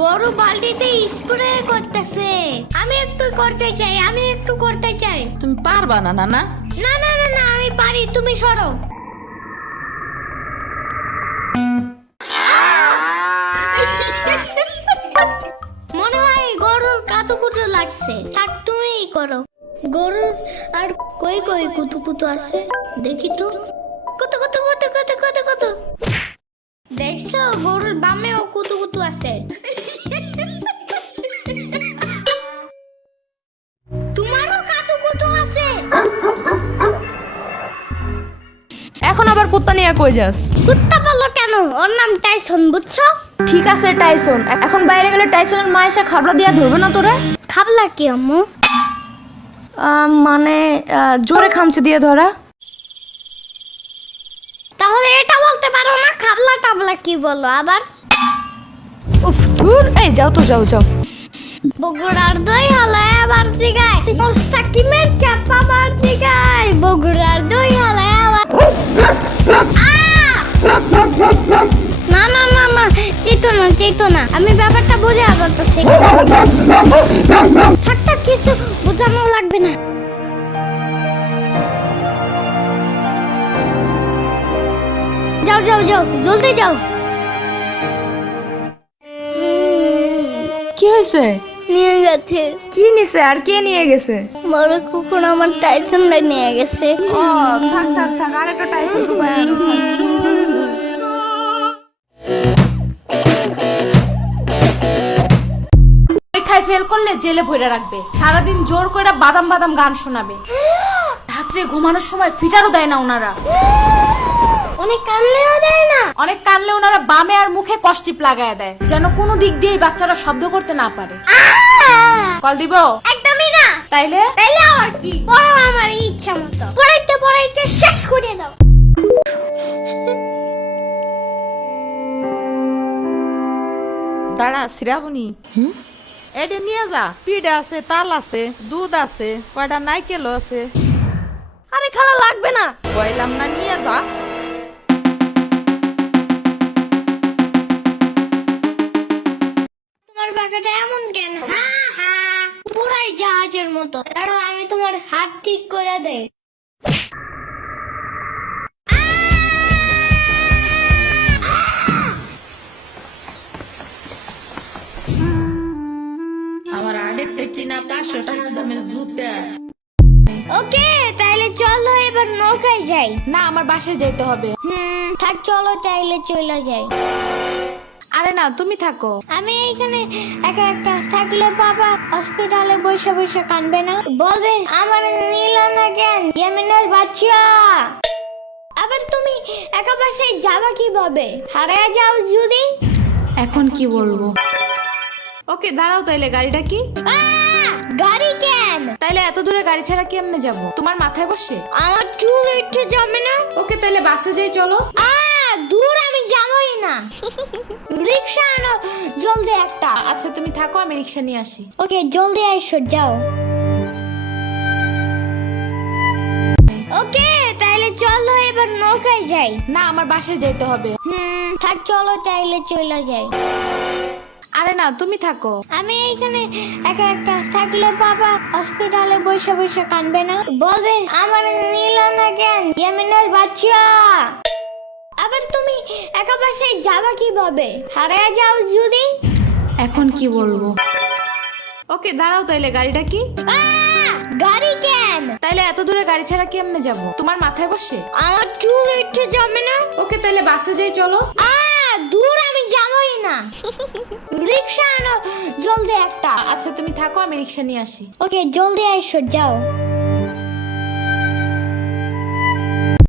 গরু বালতিতে স্প্রে করতেছে। আমি একটু করতে চাই। তুমি পারবা না নানা? না না না না, আমি পারি, তুমি সরো। মনে হয় গরুর কাতুকুতু লাগছে। থাক, তুমিই করো। গরুর আর কই কই কুতুকুতু আছে দেখি তো। কত কত কত কত কত কত দেখছো, গরুর বামেও কুতুকুতু আছে। তোমারও কাতুকুতু আছে? এখন আবার কুত্তা নিয়ে কই যাস? কুত্তা বলো কেন? ওর নাম টাইসন, বুঝছো? ঠিক আছে টাইসন, এখন বাইরে গেলে টাইসনের মা এসে খাবলা দিয়া ধরবে না তোরে? খাবলা কি আম্মু? মানে জোরে খামচে দিয়ে ধরা। তাহলে এটা বলতে পারো না খাবলা টাবলা কি বলো আবার? উফ ধুর, এই যাও তো, যাও যাও। বগুড়ার দই হালায় আবার দিগায়, মোস্তাকিমের চাপা বার দিগায়। বগুড়ার দই হালায় আবার। না না না না, চেতো না, আমি ব্যাপারটা বুঝে বলতেছি। থাক থাক, কিছু বোঝানো লাগবে না। যাও যাও যাও, জলদি যাও। কি হয়েছে? নিয়ে গেছে। কি নিছে? আর কে নিয়ে গেছে? বড় কুকুর আমার টাইসনটা নিয়ে গেছে। ও থাক থাক থাক, আর একটা টাইসন খুঁজে আনো। পরীক্ষায় ফেল করলে জেলে ভরে রাখবে, সারাদিন জোর করে বাদাম বাদাম গান শোনাবে, রাত্রে ঘুমানোর সময় ফিটারও দেয় না ওনারা। অনেক কানলেও দেয় না। অনেক কানলে ওনারা বামে আর মুখে কষ্টিপ লাগায় দেয়, যেন কোনো দিক দিয়ে বাচ্চারা শব্দ করতে না পারে। কল দিব? একদমই না। তাইলে আর কি পড়ো আমার ইচ্ছা মতো, পড়াইতে শেষ করে দাও। দাঁড়া শ্রাবণী, এটা নিয়ে যা। পিঠা আছে, তাল আছে, দুধ আছে, কয়টা নাইকেল আছে। আরে খালা লাগবে না। কইলাম না নিয়ে যা। তোমার বাঁকাটা এমন কেন? পুরাই জাহাজের মতো। দাঁড়াও, আমি তোমার হাত ঠিক করে দেই। আমার আড়েতে কিনা 500 টাকা দামের জুতা। ওকে, তাইলে চলো এবার নৌকায় যাই। না, আমার বাসায় যেতে হবে। থাক, চলো তাইলে চলে যাই। আরে না, তুমি থাকো। আমি এখানে একা একা থাকলে বাবা হসপিটালে বসে বসে কানবে না? বলবে আমার নিল না কেন ইয়ামিনের বাচ্চা। আবার তুমি একা বাসায় যাবা কিভাবে? হারিয়ে যাও যদি। এখন কি বলবো? ওকে দাঁড়াও, তাইলে গাড়িটা কি? গাড়ি কেন? তাইলে এত দূরে গাড়ি ছাড়া কেমনে যাব? তোমার মাথায় বসে? আমার চুল উঠে যাবে না? ওকে তাইলে বাসে যাই, চলো। দূর আমি যাবই না। রিক্সা আনো জলদি একটা। আচ্ছা তুমি থাকো, আমি রিক্সা নিয়ে আসি। ওকে, জলদি আইসো, যাও। ওকে, তাইলে চলো এবার নৌকায় যাই। না, আমার বাসায় যেতে হবে। থাক, চলো তাইলে চলে যাই। আরে না, তুমি থাকো। আমি এখানে একা একা থাকলে বাবা হসপিটালে বসে বসে কানবে না? বলবে আমার নিল না কেন ইয়ামিনের বাচ্চা। আবার তুমি একা বাসায় যাবা কিভাবে? হারিয়ে যাও যদি। এখন কি বলবো? ওকে দাঁড়াও, তাইলে গাড়িটা কি? গাড়ি কেন? তাইলে এত দূরে গাড়ি ছাড়া কেমনে যাব? তোমার মাথায় বসে? আমার চুল উঠে যাবে না? ওকে তাইলে বাসে যাই, চলো। দূর আমি যাবই না। রিক্সা আনো জলদি একটা। আচ্ছা তুমি থাকো, আমি রিক্সা নিয়ে আসি। ওকে, জলদি আইসো, যাও।